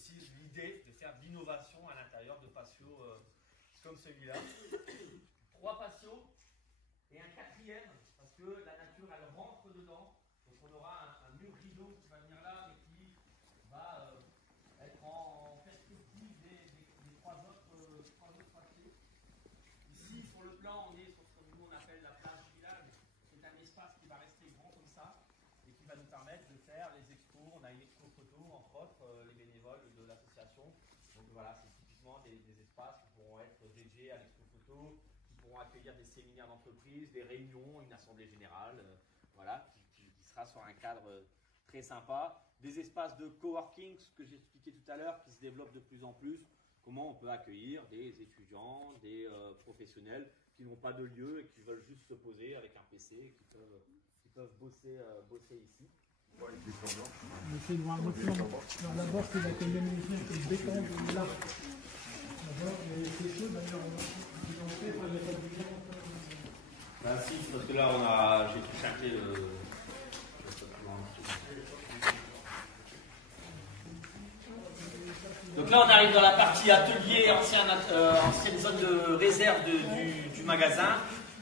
aussi l'idée de faire de l'innovation à l'intérieur de patios comme celui-là. 3 patios et un 4e, parce que la nature, elle rentre dedans. Donc on aura un mur rideau qui va venir là, mais qui va être en perspective des 3 autres patios. Ici, sur le plan, on est sur ce que nous on appelle la place du village. C'est un espace qui va rester grand comme ça et qui va nous permettre de faire les expos. On a une expo photo, entre autres, les bénévoles de l'association. Donc voilà, c'est typiquement des espaces qui pourront être dédiés à l'expo photo, qui pourront accueillir des séminaires d'entreprise, des réunions, une assemblée générale, voilà, qui sera sur un cadre très sympa. Des espaces de coworking, ce que j'ai expliqué tout à l'heure, qui se développent de plus en plus. Comment on peut accueillir des étudiants, des professionnels qui n'ont pas de lieu et qui veulent juste se poser avec un PC et qui peuvent bosser ici. On essaie de voir un autre plan. Alors d'abord, c'est la communication avec le béton de l'arc. D'abord, c'est chaud, d'ailleurs, ils ont fait pour les méthodes du béton. Ben si, parce que là, j'ai tout chargé le... Donc là, on arrive dans la partie atelier, ancienne zone de réserve du magasin.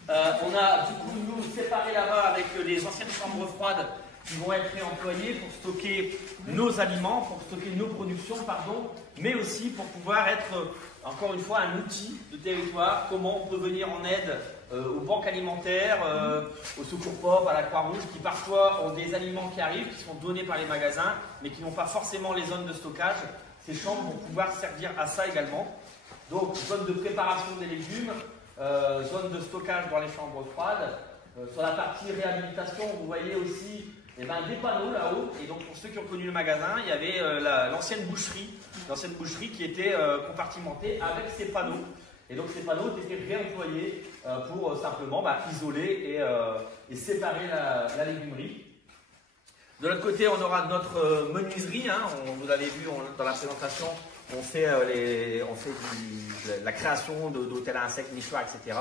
On a du coup, nous, séparé là-bas avec les anciennes chambres froides qui vont être réemployées pour stocker nos aliments, pour stocker nos productions, pardon, mais aussi pour pouvoir être, encore une fois, un outil de territoire, comment on peut venir en aide aux banques alimentaires, aux secours pauvres, à la Croix-Rouge, qui parfois ont des aliments qui arrivent, qui sont donnés par les magasins, mais qui n'ont pas forcément les zones de stockage. Ces chambres vont pouvoir servir à ça également. Donc, zone de préparation des légumes, zone de stockage dans les chambres froides. Sur la partie réhabilitation, vous voyez aussi des panneaux là-haut. Et donc, pour ceux qui ont connu le magasin, il y avait l'ancienne boucherie qui était compartimentée avec ces panneaux. Et donc, ces panneaux étaient réemployés pour simplement isoler et séparer la légumerie. De l'autre côté, on aura notre menuiserie. Vous l'avez vu dans la présentation, on fait la création d'hôtels à insectes, nichoirs, etc.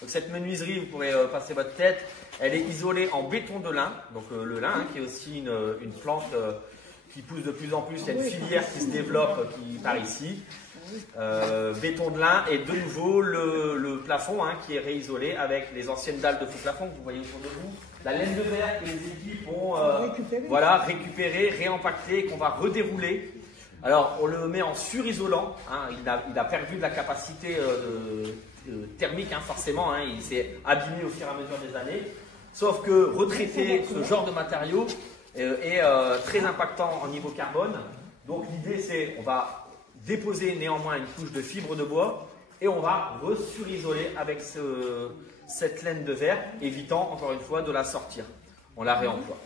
Donc cette menuiserie, vous pourrez passer votre tête, elle est isolée en béton de lin. Donc le lin, qui est aussi une plante qui pousse de plus en plus. Il y a une filière qui se développe par ici. Béton de lin et de nouveau le plafond qui est réisolé avec les anciennes dalles de faux plafond que vous voyez autour de vous. La laine de verre que les équipes vont récupérer, réempacter et qu'on va redérouler. Alors on le met en surisolant, il a perdu de la capacité thermique forcément, il s'est abîmé au fur et à mesure des années. Sauf que retraiter ce genre de matériaux est très impactant en niveau carbone. Donc l'idée c'est on va déposer néanmoins une couche de fibre de bois et on va resurisoler avec cette laine de verre, évitant encore une fois de la sortir. On la réemploie.